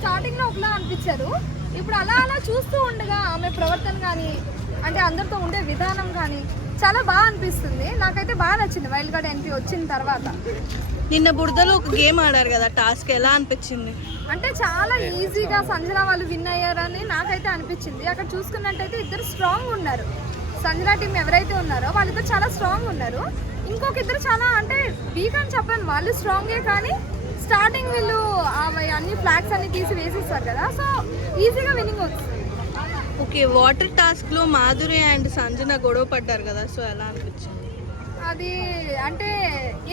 స్టార్టింగ్లో ఒకలా అనిపించారు. ఇప్పుడు అలా అలా చూస్తూ ఉండగా ఆమె ప్రవర్తన కానీ అంటే అందరితో ఉండే విధానం కానీ చాలా బాగా అనిపిస్తుంది. నాకైతే బాగా నచ్చింది వైల్డ్ కార్డ్ ఎంట్రీ వచ్చిన తర్వాత. నిన్న బురదలో ఒక గేమ్ ఆడారు కదా టాస్క్ ఎలా అనిపించింది? అంటే చాలా ఈజీగా సంజన వాళ్ళు విన్ అయ్యారని నాకైతే అనిపించింది. అక్కడ చూసుకున్నట్టయితే ఇద్దరు స్ట్రాంగ్ ఉన్నారు. సంజన టీం ఎవరైతే ఉన్నారో వాళ్ళిద్దరు చాలా స్ట్రాంగ్ ఉన్నారు. ఇంకొక ఇద్దరు చాలా అంటే వీక్ అని చెప్పాను వాళ్ళు స్ట్రాంగే కానీ స్టార్టింగ్ వీళ్ళు ఫ్లాగ్స్ అన్ని తీసి వేసేస్తారు కదా సో ఈజీగా విన్నింగ్ వస్తుంది ఓకే వాటర్ టాస్క్లో మాధురి అండ్ సంజన గొడవ పడ్డారు కదా సో ఎలా అనిపించింది? అది అంటే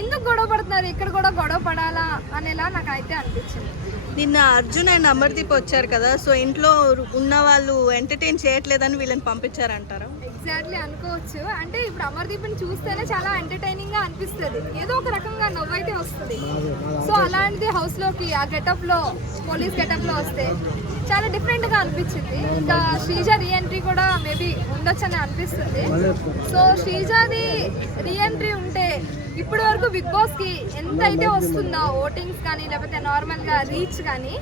ఎందుకు గొడవ పడుతున్నారు? ఇక్కడ కూడా గొడవ పడాలా అనేలా నాకు అయితే అనిపించింది. నిన్న అర్జున్ అండ్ అమర్దీప్ వచ్చారు కదా సో ఇంట్లో ఉన్న వాళ్ళు ఎంటర్టైన్ చేయట్లేదని వీళ్ళని పంపించారంటారా? ఎగ్జాక్ట్లీ అనుకోవచ్చు. అంటే ఇప్పుడు అమర్దీప్ని చూస్తేనే చాలా ఎంటర్టైనింగ్గా అనిపిస్తుంది. ఏదో ఒక రకంగా నవ్వైతే వస్తుంది. సో హౌస్లోకి హౌస్లోకి ఆ గెటప్లో పోలీస్ గెటప్లో వస్తే చాలా డిఫరెంట్గా అనిపించింది. ఇంకా శ్రీజ రీఎంట్రీ కూడా మేబీ ఉండొచ్చని అనిపిస్తుంది. సో శ్రీజాది రీఎంట్రీ ఉంటే ఇప్పటి వరకు బిగ్ బాస్కి ఎంత అయితే వస్తుందో ఓటింగ్స్ కానీ లేకపోతే నార్మల్గా రీచ్ కానీ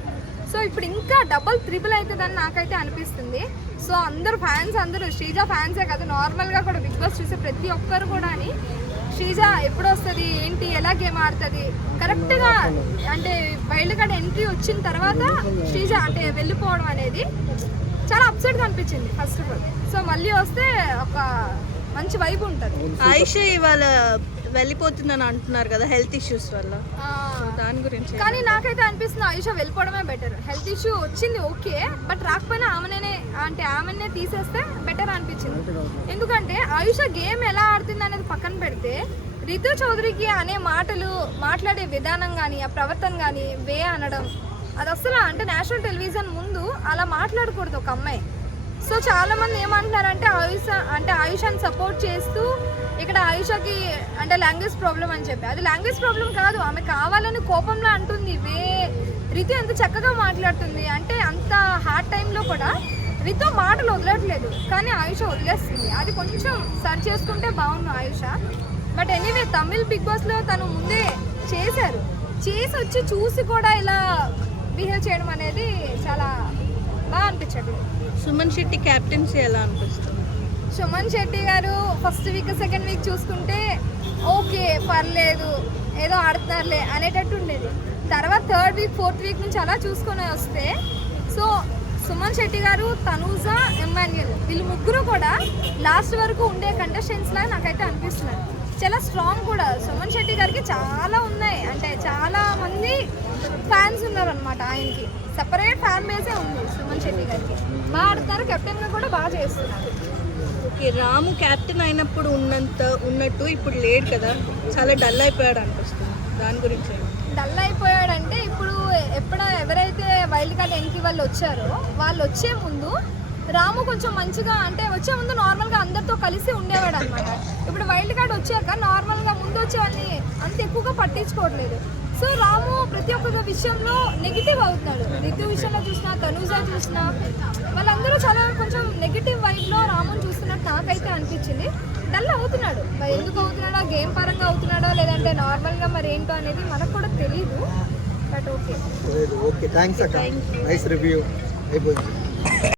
సో ఇప్పుడు ఇంకా డబల్ త్రిబుల్ అవుతుందని నాకైతే అనిపిస్తుంది. సో అందరు ఫ్యాన్స్ అందరూ శ్రీజ ఫ్యాన్సే కాదు నార్మల్గా కూడా బిగ్ బాస్ చూసే ప్రతి ఒక్కరు కూడా అని శ్రీజ ఎప్పుడు వస్తుంది? ఏంటి? ఎలా గేమ్ ఆడుతుంది? కరెక్ట్గా అంటే వైల్డ్ కార్డ్ ఎంట్రీ వచ్చిన తర్వాత శ్రీజ అంటే వెళ్ళిపోవడం అనేది చాలా అప్సెట్గా అనిపించింది ఫస్ట్ ఆఫ్ ఆల్. సో మళ్ళీ వస్తే ఒక మంచి వైబ్ ఉంటుంది. ఆయుష ఇవాళ వెళ్ళిపోతుందని అంటున్నారు కదా హెల్త్ ఇష్యూస్ వల్ల. ఆ, దాని గురించి కానీ నాకైతే అనిపిస్తుంది ఆయుష వెళ్ళిపోవడమే బెటర్ హెల్త్ ఇష్యూ వచ్చింది ఓకే బట్ రాకపోయినా ఆమెనే అంటే ఆమెనే తీసేస్తే బెటర్ అనిపించింది. ఎందుకంటే ఆయుష గేమ్ ఎలా ఆడుతుంది అనేది పక్కన పెడితే రితు చౌదరికి అనే మాటలు మాట్లాడే విధానం కానీ ఆ ప్రవర్తన కానీ వే అనడం అది అసలు అంటే నేషనల్ టెలివిజన్ ముందు అలా మాట్లాడకూడదు ఒక అమ్మాయి. సో చాలా మంది ఏమంటున్నారంటే ఆయుష అంటే ఆయుషాన్ని సపోర్ట్ చేస్తూ ఇక్కడ ఆయుషకి అంటే లాంగ్వేజ్ ప్రాబ్లం అని చెప్పి. అది లాంగ్వేజ్ ప్రాబ్లం కాదు ఆమె కావాలని కోపంలో అంటుంది. వే రితు ఎంత చక్కగా మాట్లాడుతుంది. అంటే అంత హార్డ్ టైంలో కూడా రితు మాటలు వదలట్లేదు. కానీ ఆయుష వదిలేస్తుంది. అది కొంచెం సరి చేసుకుంటే బాగుండు Ayusha. But anyway Tamil big బాస్లో తను ముందే చేశారు. చేసి వచ్చి చూసి కూడా ఇలా బిహేవ్ చేయడం అనేది చాలా బాగా అనిపించట్లేదు సుమన్ శెట్టి క్యాప్టెన్సీ ఎలా అనిపిస్తుంది? సుమన్ శెట్టి గారు ఫస్ట్ వీక్ సెకండ్ వీక్ చూసుకుంటే ఓకే పర్లేదు ఏదో ఆడుతున్నారులే అనేటట్టు ఉండేది. తర్వాత థర్డ్ వీక్ ఫోర్త్ వీక్ నుంచి అలా చూసుకొని వస్తే సో సుమన్ శెట్టి గారు తనూజా ఎమ్మాన్యుయల్ వీళ్ళు ముగ్గురు కూడా లాస్ట్ వరకు ఉండే కంటెస్టెంట్స్ లాగా నాకైతే అనిపిస్తున్నారు చాలా స్ట్రాంగ్ కూడా. సుమన్ శెట్టి గారికి చాలా ఉన్నాయి. అంటే చాలా మంది ఫ్యాన్స్ ఉన్నారు అనమాట ఆయనకి సెపరేట్ ఫ్యాన్ బేసే ఉంది సుమన్ శెట్టి గారికి. బాగా ఆడుతున్నారు కెప్టెన్గా కూడా బాగా చేస్తున్నారు. ఓకే రాము క్యాప్టెన్ అయినప్పుడు ఉన్నంత ఉన్నట్టు ఇప్పుడు లేడు కదా. చాలా డల్ అయిపోయాడు అనిపిస్తుంది. దాని గురించి? డల్ అయిపోయాడంటే ఇప్పుడు ఎప్పుడ ఎవరైతే వైల్డ్ కార్డ్ ఎన్కి వాళ్ళు వచ్చారో వాళ్ళు వచ్చే ముందు రాము కొంచెం మంచిగా అంటే వచ్చే ముందు నార్మల్గా అందరితో కలిసి ఉండేవాడు అనమాట ఇప్పుడు వైల్డ్ కార్డ్ వచ్చాక నార్మల్గా ముందు వచ్చేవాడిని అంత ఎక్కువగా పట్టించుకోవట్లేదు. సో రాము ప్రతి ఒక్క విషయంలో నెగిటివ్ అవుతున్నాడు. రితు విషయంలో చూసినా తనూజా చూసినా వాళ్ళందరూ చాలా కొంచెం నెగిటివ్ వైబ్లో రాముని చూస్తున్నట్టు నాకైతే అనిపించింది. డల్ అవుతున్నాడు. మరి ఎందుకు అవుతున్నాడో? గేమ్ పరంగా అవుతున్నాడో? లేదంటే నార్మల్గా మరి ఏంటో అనేది మనకు కూడా తెలియదు బట్ ఓకే ఓకే థ్యాంక్స్ అక్క. నైస్ రివ్యూ అయిపోయింది.